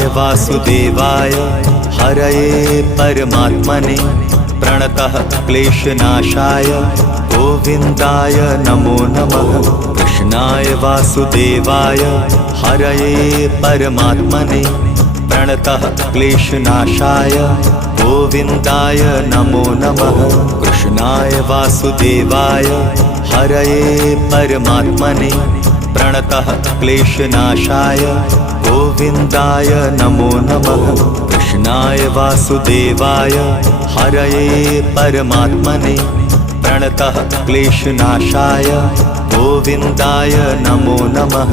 कृष्णाय वासुदेवाय हरये परमात्मने प्रणतः क्लेशनाशाय गोविन्दाय नमो नमः। कृष्णाय वासुदेवाय हरये परमात्मने प्रणतः क्लेशनाशाय गोविन्दाय नमो नमः। कृष्णाय वासुदेवाय हरये परमात्मने प्रणतः क्लेशनाशाय गोविन्दाय नमो नमः। कृष्णाय वासुदेवाय हरये परमात्मने प्रणतः क्लेशनाशाय गोविन्दाय नमो नमः।